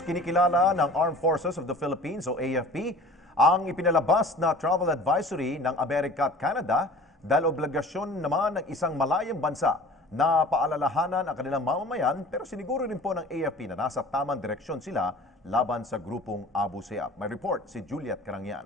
Kinikilala ng Armed Forces of the Philippines o AFP ang ipinalabas na travel advisory ng Amerika at Canada dahil obligasyon naman ng isang malayang bansa na paalalahanan ang kanilang mamamayan, pero siniguro rin po ng AFP na nasa tamang direksyon sila laban sa grupong Abu Sayyaf. May report si Juliet Carangyan.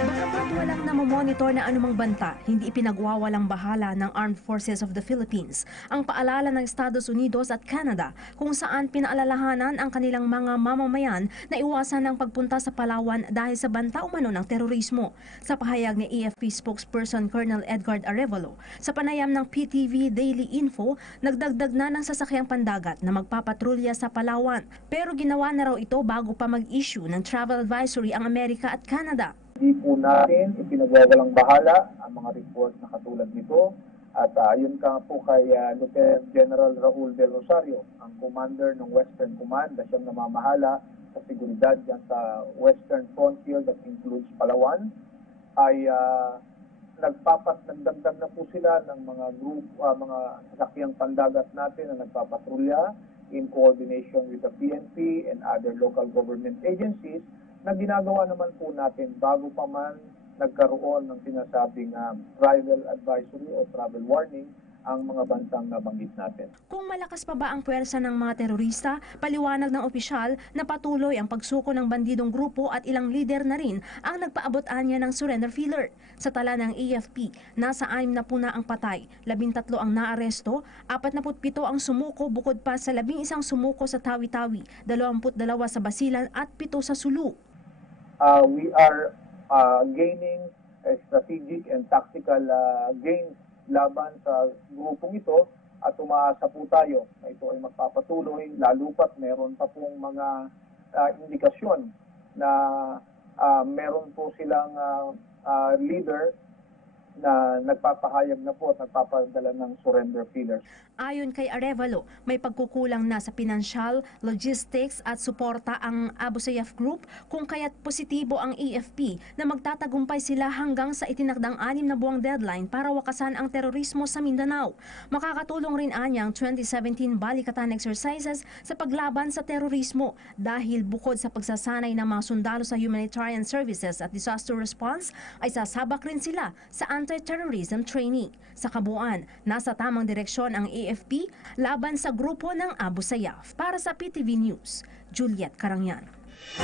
Bagamat walang namomonitor na anumang banta, hindi ipinagwawalang bahala ng Armed Forces of the Philippines ang paalala ng Estados Unidos at Canada kung saan pinaalalahanan ang kanilang mga mamamayan na iwasan ang pagpunta sa Palawan dahil sa banta umano ng terorismo. Sa pahayag ni AFP spokesperson Colonel Edgar Arevalo, sa panayam ng PTV Daily Info, nagdagdag na ng sasakyang pandagat na magpapatrolya sa Palawan. Pero ginawa na raw ito bago pa mag-issue ng travel advisory ang Amerika at Canada. Hindi po natin ipinagwawalang bahala ang mga report na katulad nito. At ayon ka po kay Lieutenant General Raul Del Rosario, ang commander ng Western Command na siyang namamahala sa seguridad dyan sa Western Frontier that includes Palawan, ay nagdagdag na po sila ng mga group, mga sasakyang pandagat natin na nagpapatrolya in coordination with the PNP and other local government agencies na ginagawa naman po natin bago pa man nagkaroon ng sinasabing travel advisory o travel warning ang mga bansang nabanggit natin. Kung malakas pa ba ang puwersa ng mga terorista, paliwanag ng opisyal na patuloy ang pagsuko ng bandidong grupo at ilang lider na rin ang nagpaabot-anya ng surrender feeler. Sa tala ng AFP, nasa 6 na po na ang patay, 13 ang naaresto, 47 ang sumuko bukod pa sa 11 sumuko sa Tawi-Tawi, 22 sa Basilan at 7 sa Sulu. We are gaining strategic and tactical gains laban sa grupong ito at umaasa po tayo na ito ay magpapatuloy lalo pat meron pa pong mga indikasyon na meron po silang leader na nagpapahayag na po at nagpapadala ng surrender feelers. Ayon kay Arevalo, may pagkukulang na sa pinansyal, logistics at suporta ang Abu Sayyaf Group kung kaya't positibo ang AFP na magtatagumpay sila hanggang sa itinakdang 6 na buwang deadline para wakasan ang terorismo sa Mindanao. Makakatulong rin anyang 2017 balikatan exercises sa paglaban sa terorismo dahil bukod sa pagsasanay ng mga sundalo sa humanitarian services at disaster response, ay sasabak rin sila sa anti-terrorism training. Sa kabuuan, nasa tamang direksyon ang AFP laban sa grupo ng Abu Sayyaf. Para sa PTV News, Juliet Carangyan.